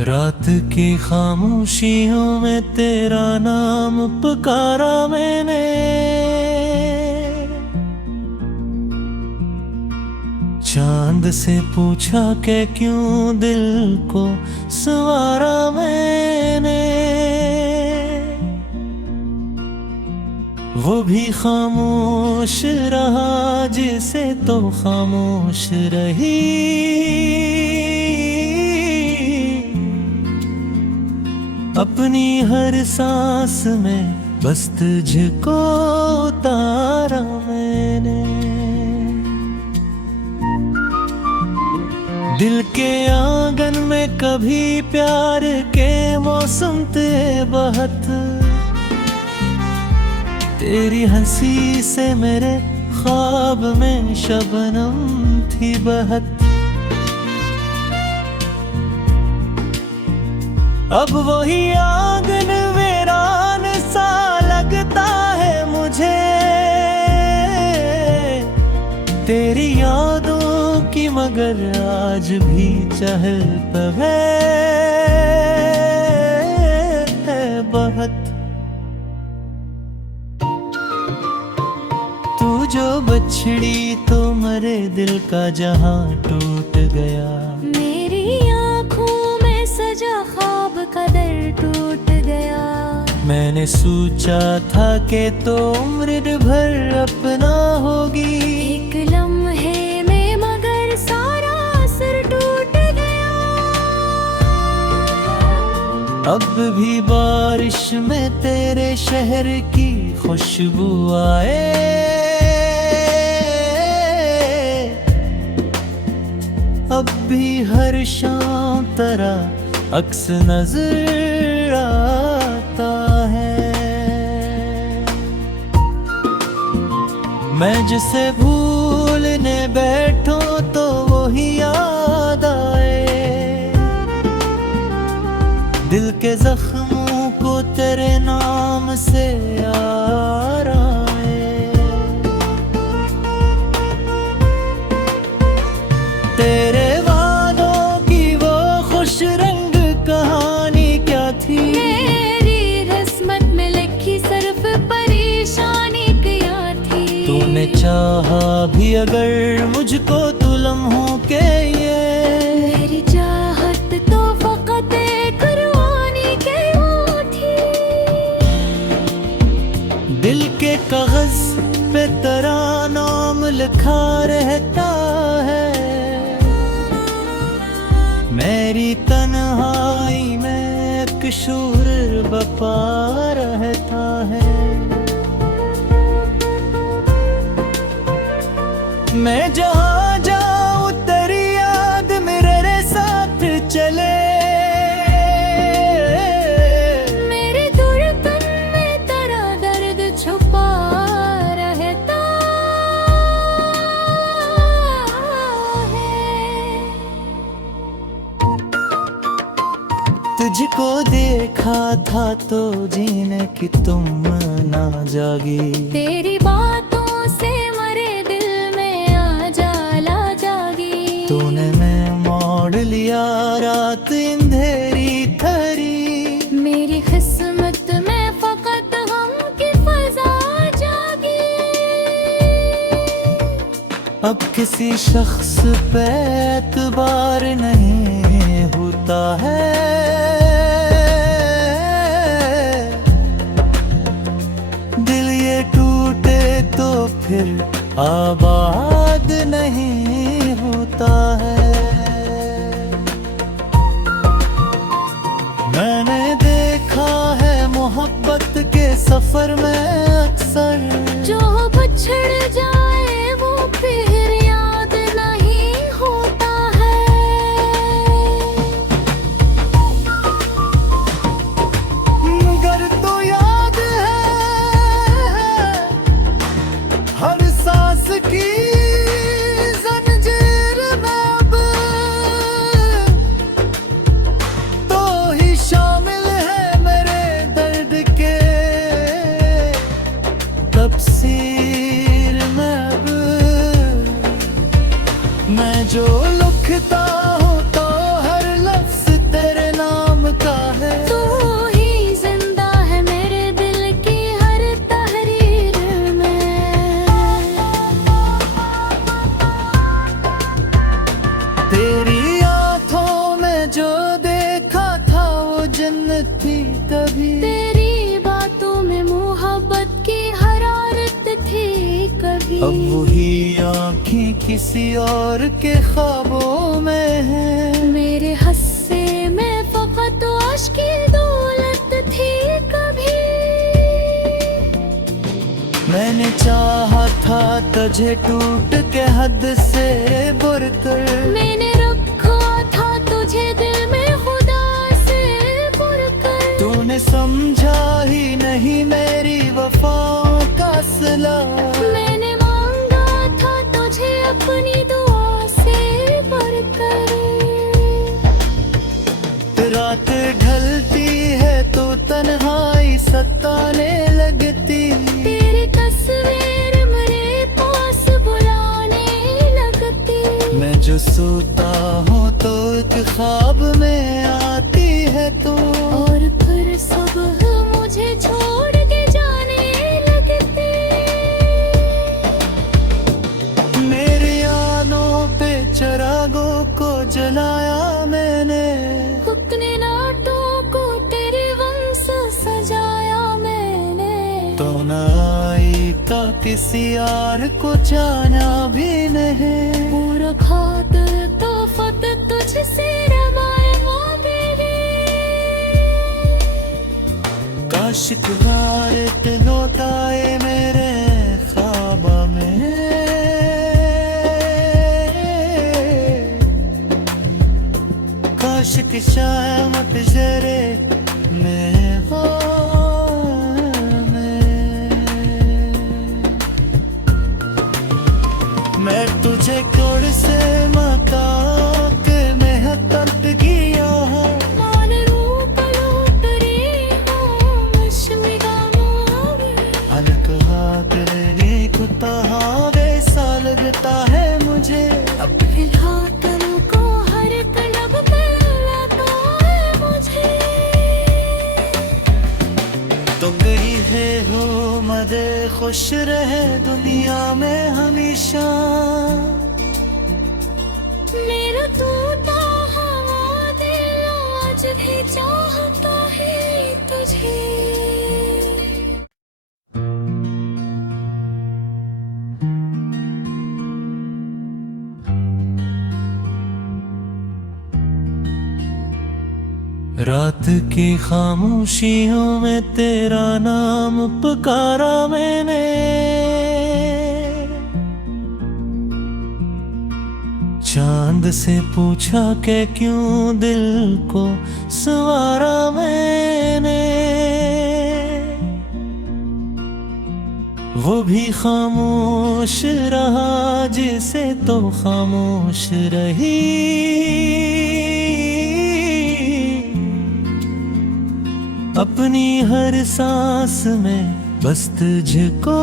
रात की खामोशियों में तेरा नाम पुकारा मैंने, चांद से पूछा कि क्यों दिल को संवारा मैंने। वो भी खामोश रहा जिसे तो खामोश रही, अपनी हर सांस में बस तुझको उतारा मैंने। दिल के आंगन में कभी प्यार के मौसम थे बहत, तेरी हंसी से मेरे ख्वाब में शबनम थी बहत। अब वही आंगन वीरान सा लगता है मुझे, तेरी यादों की मगर आज भी चहल है बहुत। तू जो बछड़ी तो मेरे दिल का जहां टूट गया, मेरी आँखों में सजा ख्वाब का दर टूट गया। मैंने सोचा था कि तो उम्र भर अपना होगी, एक लम्हे में मगर सारा असर टूट गया। अब भी बारिश में तेरे शहर की खुशबू आए, अब भी हर शाम तरह अक्स नजर आता है। मैं जिसे भूलने बैठूं तो वही याद आए, दिल के जख्मों को तेरे नाम से आराए। तेरे वादों की वो खुश रंग कहानी क्या थी, मेरी किस्मत में लिखी सिर्फ परेशानी क्या थी। तूने चाहा भी अगर मुझको तो लम्हों के ये, मेरी चाहत तो फकत एक कुर्बानी के वो थी। दिल के कागज पे तेरा नाम लिखा रहता है, मेरी तन्हाई में एक शूर बपा रहता है। मैं जहाँ जाऊँ तेरी याद मेरे साथ चले, मेरे धड़कन में तेरा दर्द छुपा रहता है। तुझको देखा था तो जीने की तुम ना जागी, तेरी बातों से मरे दिल में आजाला जागी। तूने मैं मोड़ लिया रात अंधेरी थरी, मेरी किस्मत में फकत गम की फजा जागी। अब किसी शख्स पे एतबार नहीं होता है, दिल ये टूटे तो फिर आबाद नहीं होता है। मैंने देखा है मोहब्बत के सफर में अक्सर, जो बिछड़ जाए वो फिर याद नहीं होता है। मगर तो याद है हर सांस की जंजीर में, अब तो ही शामिल है मेरे दर्द के तफसीर में। अब वही आँखें किसी और के ख्वाबों में है। मेरे हस्से में फकत आश की दौलत थी कभी। मैंने चाहा था तुझे टूट के हद से बुरकर। मैंने रखा था तुझे दिल में खुदा से बुरकर। तूने समझा ही नहीं मेरी वफाओं का सिला। मैंने मांगा था तुझे अपनी दुआ से बढ़कर। रात ढलती है तो तन्हाई सताने लगती। तेरी तस्वीर मेरे पास बुलाने लगती। मैं जो सोता हूँ तो एक ख्वाब में आती है तू। और फिर सुबह मुझे छोड़ के जाने लगती। मेरी यादों पे चिरागों को जलाया मैंने। अपने नाटों को तेरे वंश सजाया मैंने। तो न आई का किसी यार को जाना भी नहीं। पूरा खातिर तो फत तुझसे रवाए मोबेरे। काश कुमार नोताए मेरे ख्वाब में। काश की शामत जरे में हो मैं तुझे कोड़ से मका के मेहनत किया हूँ। मान रूप लूट रही हूँ मशमिगा मोरे। अलग हादरे कुत्ता हावे सा लगता है मुझे। अब फिलहाल तुमको हर तलब पे लाता है मुझे। तो गई है हो मदे खुश रहे दुनिया में हमेशा। मेरा टूटा हवा दिल आज भी चाहता है तुझे। रात की खामोशियों में तेरा नाम पुकारा मैंने। चांद से पूछा कि क्यों दिल को संवारा मैंने। वो भी खामोश रहा जिसे तो खामोश रही। अपनी हर सांस में बस तुझको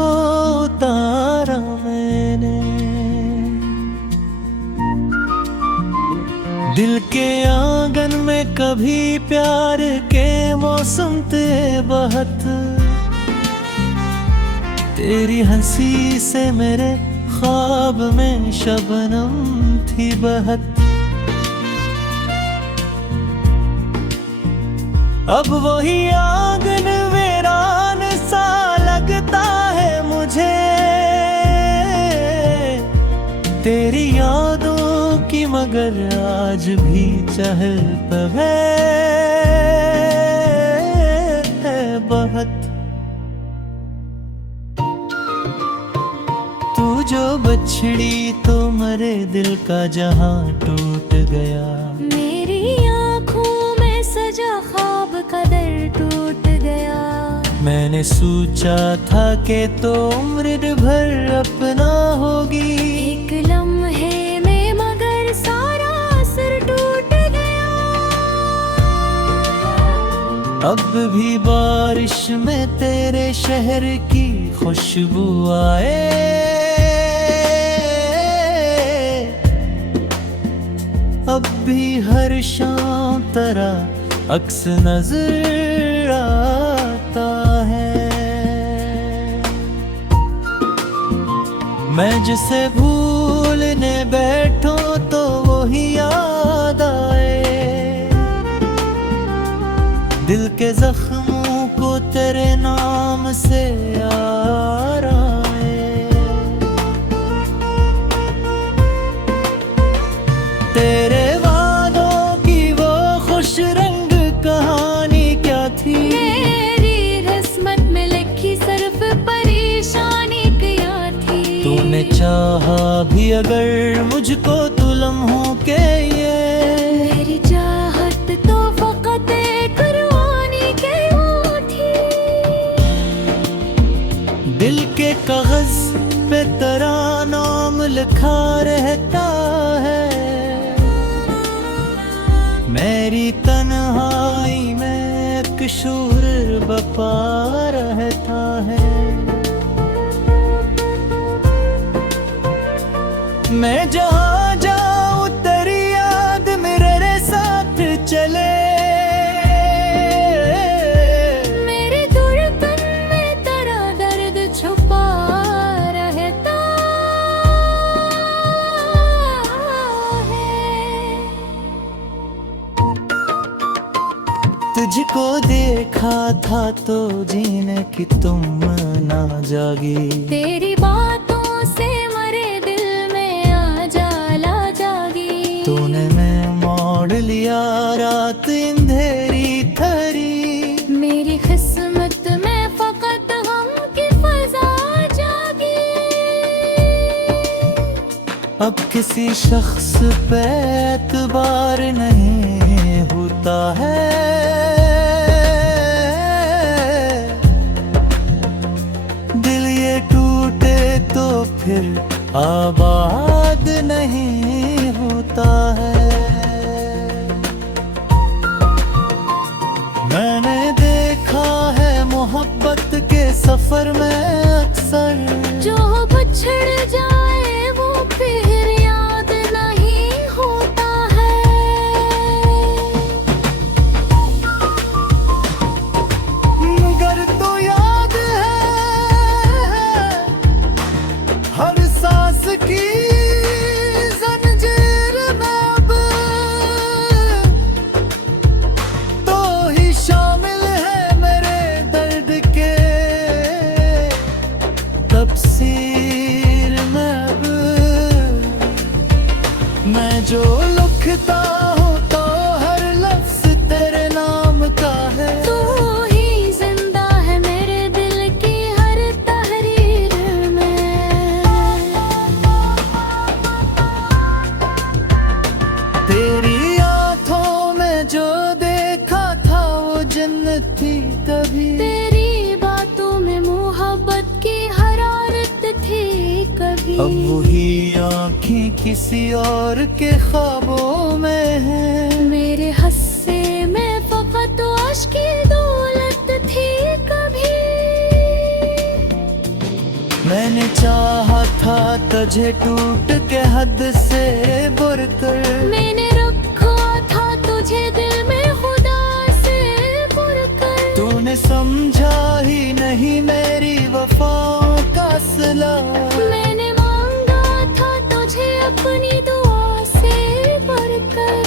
उतारा मैंने। दिल के आंगन में कभी प्यार के मौसम थे बहत। तेरी हंसी से मेरे ख्वाब में शबनम थी बहत। अब वही आंगन वीरान सा लगता है मुझे। तेरी यादों की मगर आज भी चहल पहल है बहुत। तू जो बछड़ी तो मरे दिल का जहां टूट गया। मेरी आँखों में सजा ख्वाब का दर टूट गया। मैंने सोचा था कि तो उम्र भर अपना होगी। एक लम्हे में मगर सारा असर टूट गया। अब भी बारिश में तेरे शहर की खुशबू आए। अब भी हर शाम तरह अक्स नजर आता है। मैं जिसे भूलने बैठूं तो वही याद आए। दिल के जख्मों को तेरे नाम से यार आए। मैंने चाहा भी अगर मुझको तो लम्हों के ये मेरी चाहत तो फकत एक रवानी के यूं थी। दिल के कागज पे तेरा नाम लिखा रहता है, मेरी तन्हाई में एक शूर बपा रहता है। मैं जहाँ जाऊँ तेरी याद मेरे साथ चले, मेरे धड़कन में तेरा दर्द छुपा रहता है। तुझको देखा था तो जीने की तुम ना जागी, तेरी बातों से मरे दिल में आजाला जागी। तूने मैं मोड़ लिया रात अंधेरी थरी, मेरी किस्मत में फकत हम की फजा जागी। अब किसी शख्स पे एतबार नहीं होता है, दिल ये टूटे तो फिर आबाद नहीं होता है। मैंने देखा है मोहब्बत के सफर में अक्सर, जो बिछड़ जाए वो फिर याद नहीं होता है। मगर तो याद है हर सांस की जंजीर में अब तो ही शामिल है मेरे दर्द के तफसीर में अब। मैं जो लिखता हूँ तो हर लफ्ज तेरे नाम का है, तू ही जिंदा है मेरे दिल की हर तहरीर में। तेरी आँखों में जो देखा था वो जन्नत थी तभी, तेरी बातों में मोहब्बत की हरारत थी कभी। अब वही आँखें किसी और के ख्वाबों में है, मेरे हस्से में फकत आश की दौलत थी कभी। मैंने चाहा था तुझे टूट के हद से बुरकर, मैंने रखा था तुझे दिल में खुदा से पुरकर। तूने समझा ही नहीं मेरी वफाओं का सिला, मैंने मांगा था तुझे अपनी दुआ से भरकर।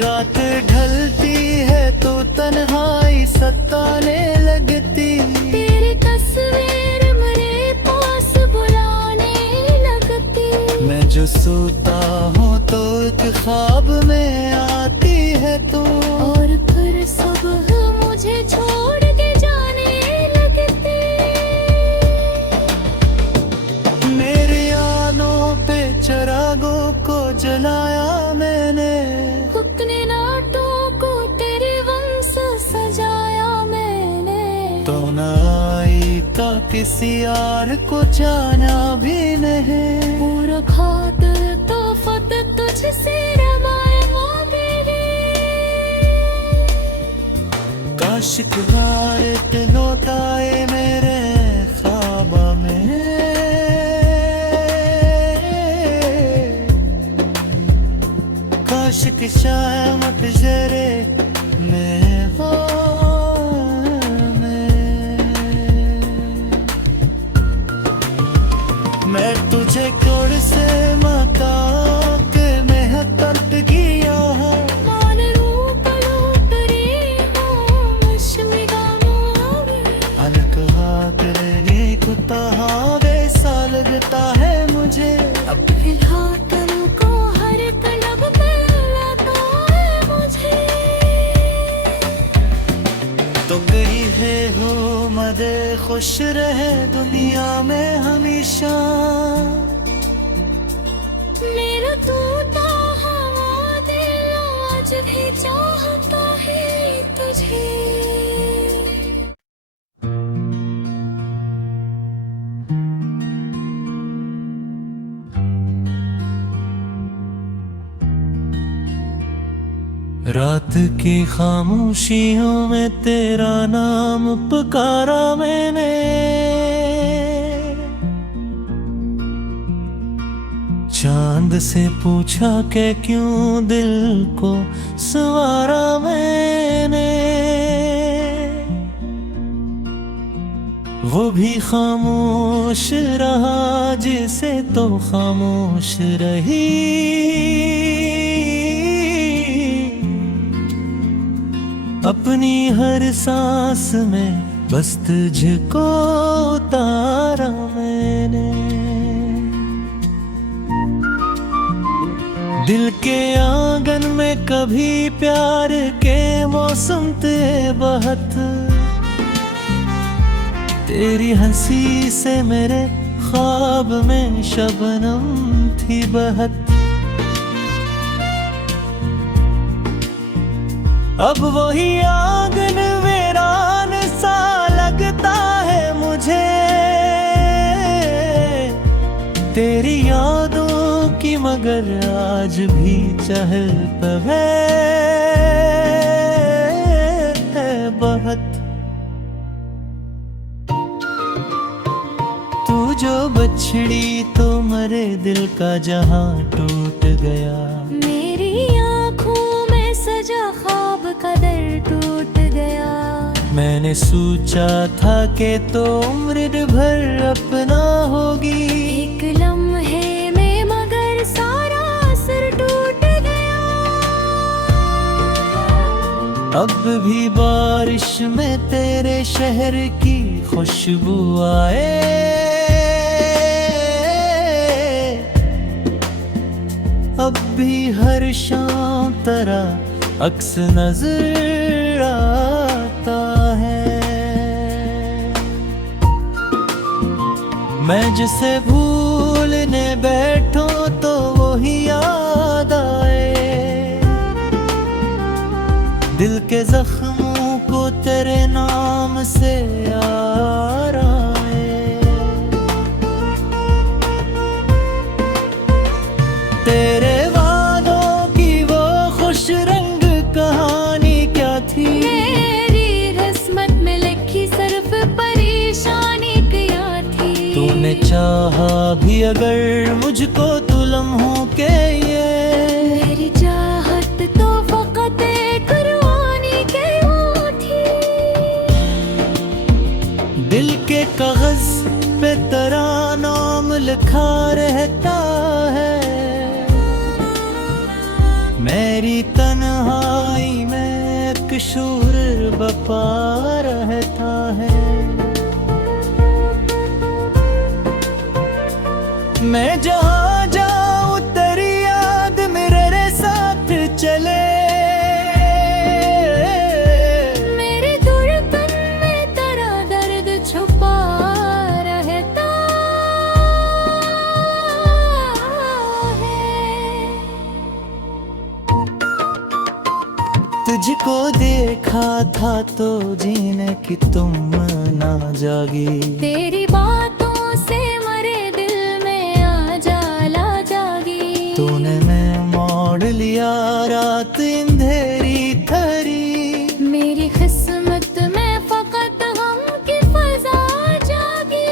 रात ढलती है तो तन्हाई सताने लगती, तेरी तस्वीर मेरे पास बुलाने लगती। मैं जो सोता हूँ तो एक ख्वाब में आती है तू, और फिर सुबह मुझे छोड़ के जाने लगती। मेरी आनों पे चिरागों को जलाया मैंने, अपने नाटों को तेरे वंश सजाया मैंने। तो न आई का किसी यार को जाना भी नहीं, पूरा खातिर तो फत तुझसे रवाए वो मेरे। काशिक हारत लौटाए मेरे ख्वाबा में, काशिक शामत जरे में मैं तुझे कोड़ से मका के मेहकत किया है, मान रूप लूट रही हूँ मशमिगानों में। अनकहा तेरे कुत्ता वैसा लगता है मुझे, अब फिलहाल तुमको हर तलब मिलता है मुझे। तो गई है हो मदे खुश रहे दुनिया में हमेशा। मेरा तूता हवा दिल आज भी चाहता है तुझे। रात की खामोशियों में तेरा नाम पुकारा मैंने, चांद से पूछा कि क्यों दिल को संवारा मैंने। वो भी खामोश रहा जिसे तो खामोश रही। अपनी हर सांस में बस तुझको उतारा मैंने। दिल के आंगन में कभी प्यार के मौसम थे बहत, तेरी हंसी से मेरे ख्वाब में शबनम थी बहत। अब वही आंगन वीरान सा लगता है मुझे, तेरी यादों की मगर आज भी चहल पहल है बहुत। तू जो बछड़ी तो मरे दिल का जहां टूट गया। मेरी आँखों में सजा ख्वाब का दर टूट गया। मैंने सोचा था कि तो उम्र भर अपना होगी, एक लम्हे में मगर सारा असर टूट गया। अब भी बारिश में तेरे शहर की खुशबू आए। अब भी हर शाम तरह अक्स नजर आता है। मैं जिसे भूलने बैठूं तो वही याद आए। दिल के जख्मों को तेरे नाम से आराए। तेरे वादों की वो खुश रंग कहानी क्या थी, मेरी किस्मत में लिखी सिर्फ परेशानी क्या थी। तूने चाहा भी अगर मुझको तो लम्हों के ये, मेरी चाहत तो फकत एक कुर्बानी के वो थी। दिल के कागज पे तेरा नाम लिखा रहता है। मेरी तन्हाई में एक शूर बपा रहता है। मैं जहाँ जाऊँ तेरी याद मेरे साथ चले। मेरे धड़कन में तेरा दर्द छुपा रहता है। तुझको देखा था तो जीने की तुम ना जागी। तेरी बातों से मरे दिल में आजाला जागी। तूने मैं मोड़ लिया रात अंधेरी थरी। मेरी किस्मत में फकत गम की फजा जागी।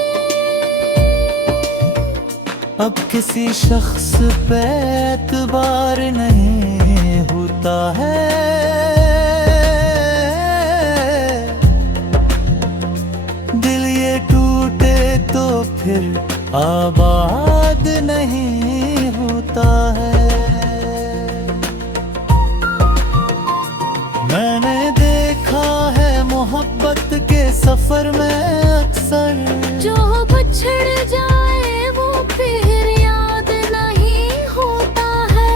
अब किसी शख्स पे एतबार नहीं होता है। दिल ये टूटे तो फिर आबाद नहीं होता है। मैंने देखा है मोहब्बत के सफर में अक्सर, जो बिछड़ जाए वो फिर याद नहीं होता है।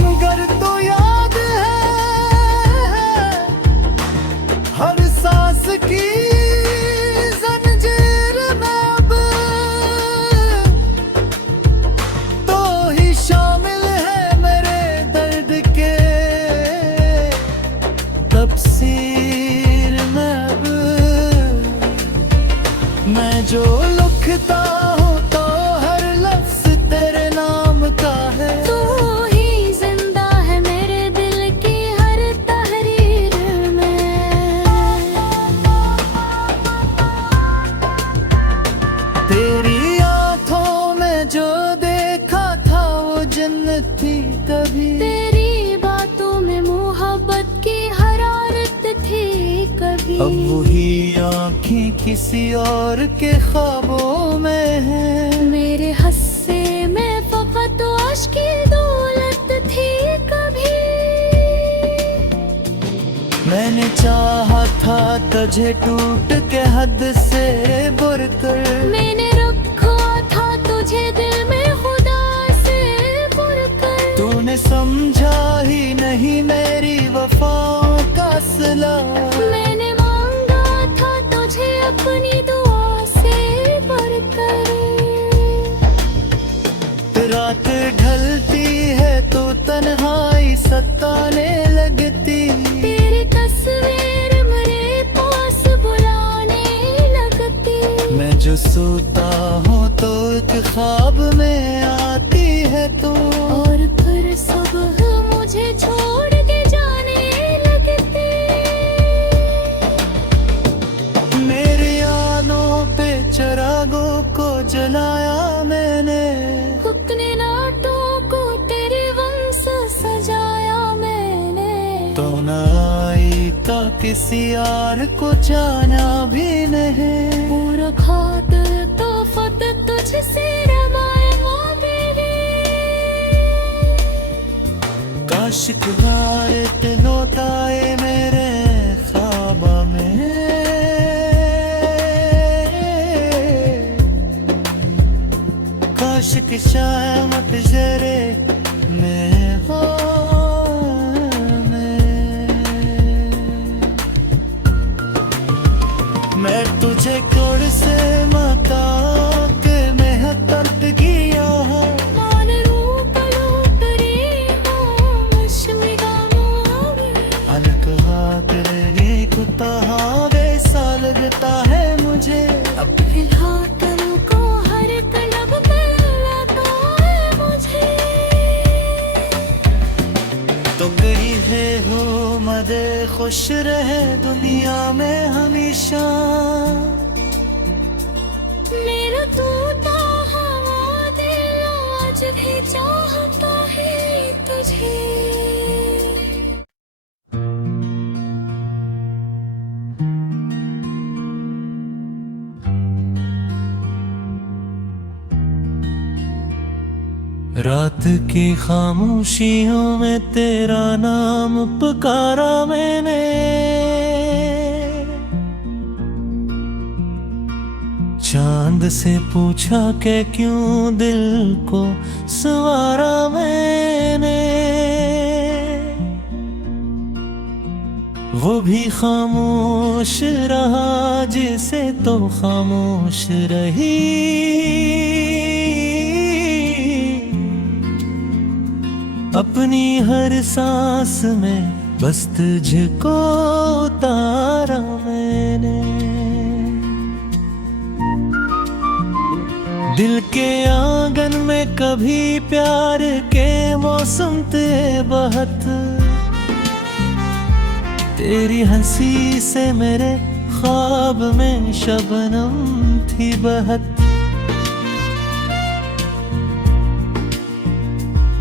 मगर तो याद है अब वही आँखें किसी और के ख्वाबों में है। मेरे हस्से में फकत आश्क की दौलत थी कभी। मैंने चाहा था तुझे टूट के हद से बुरकर। मैंने रखा था तुझे दिल में खुदा से बुरकर। तूने समझा ही नहीं मेरी वफाओं का सिला। मैंने मांगा था तुझे अपनी दुआ से बढ़कर। रात ढलती है तो तन्हाई सताने लगती। तेरी तस्वीर मेरे पास बुलाने लगती। मैं जो सोता हूँ तो एक ख्वाब में आती है तू। और फिर सुबह मुझे छोड़ के जाने लगती। मेरी यादों पे चिरागों को जलाया मैंने। अपने नाटों को तेरे वंश सजाया मैंने। तो न आई का किसी यार को जाना भी नहीं। पूरा खात तो फत तुझसे रवाए मोबेरे। काश तुम्हारे तिनोताए मेरे ख्वाबा में। काश की शामत जरे में हो मैं तुझे कोड़ से मता के मैं दर्द किया है। मान रूप लूट रही हूँ अश्मिगामों में। अनकहा तेरे कुत्ता वे सा लगता है मुझे। अब फिलहाल तुमको हर तलब मिलता है मुझे। तो गई है हो मदे खुश रहे दुनिया में हमेशा। मेरा तूता हवा दिल आज भी चाहता है तुझे। रात की खामोशियों में तेरा नाम पुकारा मैंने। चांद से पूछा कि क्यों दिल को सवारा मैंने। वो भी खामोश रहा जिसे तो खामोश रही। अपनी हर सांस में बस तुझको उतारा मैंने। दिल के आंगन में कभी प्यार के मौसम थे बहत। तेरी हंसी से मेरे ख्वाब में शबनम थी बहत।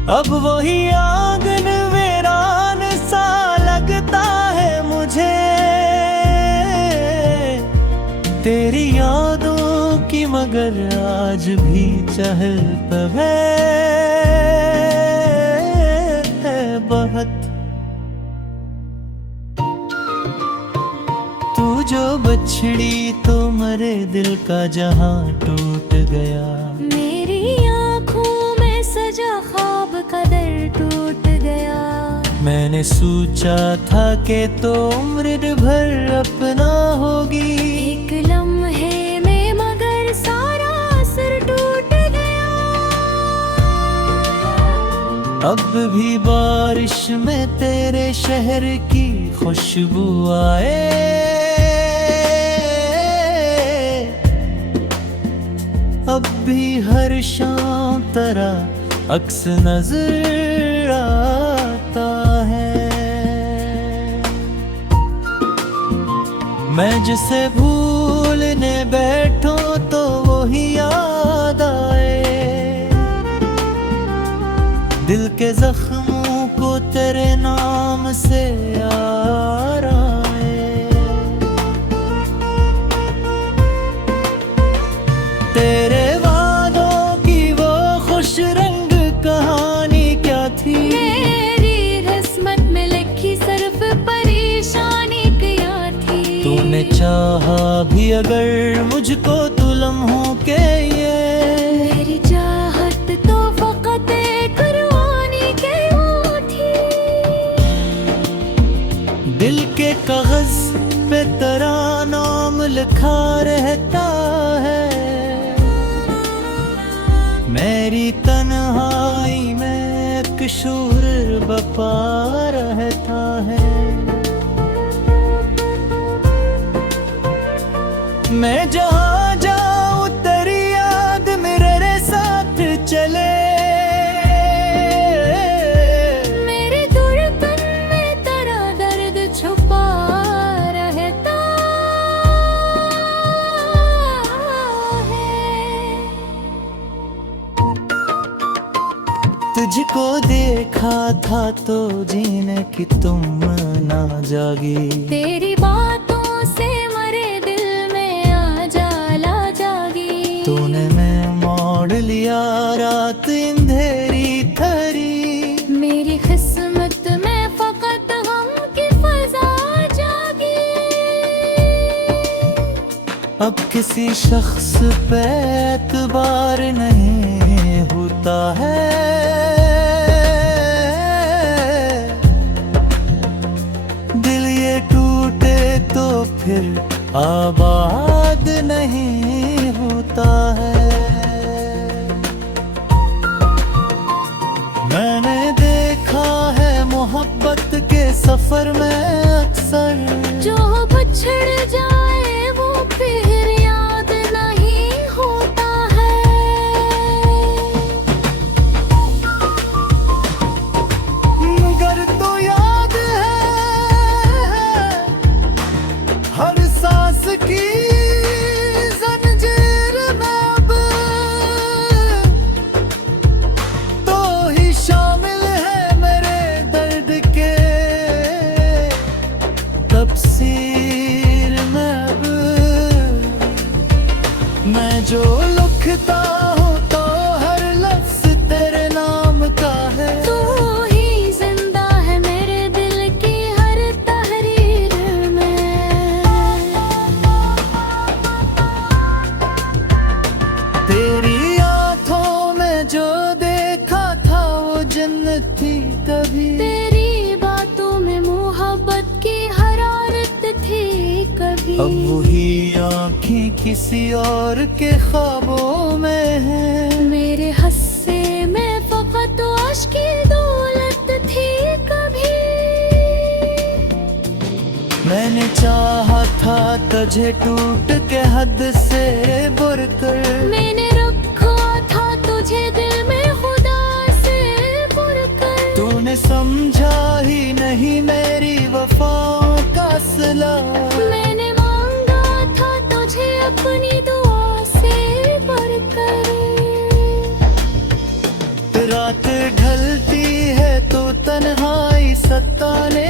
अब वही आंगन वीरान सा लगता है मुझे। तेरी यादों की मगर आज भी चहल पहल है बहुत। तू जो बछड़ी तो मरे दिल का जहां टूट गया। मेरी आँखों में सजा ख्वाब का दर टूट गया। मैंने सोचा था कि तो उम्र भर अपना होगी। एक लम्हे में मगर सारा असर टूट गया। अब भी बारिश में तेरे शहर की खुशबू आए। अब भी हर शाम तरह अक्स नजर आता है। मैं जिसे भूलने बैठूं तो वही याद आए। दिल के जख्मों को तेरे नाम से आराए। मैंने चाहा भी अगर मुझको तो लम्हों के ये मेरी चाहत तो फकत एक रवानी के उठी। दिल के कागज पे तेरा नाम लिखा रहता है, मेरी तन्हाई में एक शूर बपा रहता है। मैं जहाँ जाऊँ तेरी याद मेरे साथ चले, मेरे धड़कन में तेरा दर्द छुपा रहता है। तुझको देखा था तो जीने की तुम ना जागी, तेरी बातों से मरे दिल में आजाला जागी। तूने मैं मोड़ लिया रात अंधेरी थरी, मेरी किस्मत में फकत गम की फजा जागी। अब किसी शख्स पे एतबार नहीं होता है, दिल ये टूटे तो फिर आबाद नहीं होता है। मैंने देखा है मोहब्बत के सफर में अक्सर, जो बिछड़ जाए वो फिर याद नहीं होता है। मगर तो याद है हर सांस की जंजीर में अब तो ही शामिल है मेरे दर्द के तफसीर में अब। मैं जो लिखता हूँ तो हर लफ्ज तेरे नाम का है, तू ही जिंदा है मेरे दिल की हर तहरीर में। तेरी आंखों में जो देखा था वो जन्नत थी कभी, तेरी बातों में मोहब्बत की हरारत थी कभी। अब वही आँखें किसी और के ख्वाबों में है, मेरे हस्से में फकत आश की दौलत थी कभी। मैंने चाहा था तुझे टूट के हद से बुरकर, मैंने रखा था तुझे दिल में खुदा से पुरकर। तूने समझा ही नहीं मेरी वफाओं का सिला, मैंने मांगा था तुझे अपनी दुआ से भरकर। रात ढलती है तो तन्हाई सताने